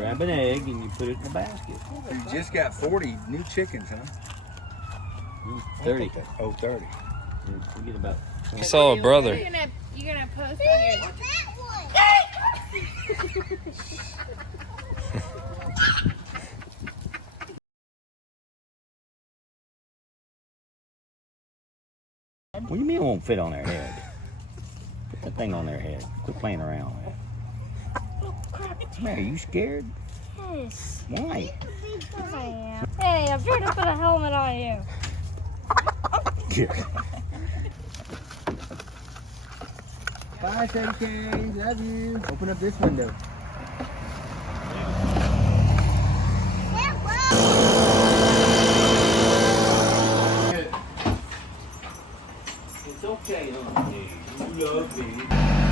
grab an egg and you put it in the basket. You just got 40 new chickens, huh? 30. Oh, 30. We get about. I saw a brother. You're gonna post on your. What do you mean it won't fit on their head? Put that thing on their head. Quit playing around with it. What's the matter? Are you scared? Yes. Why? Because I am. Hey, I'm trying to put a helmet on you. Bye, Sadie K. Love you. Open up this window. It's okay, honey. You love me.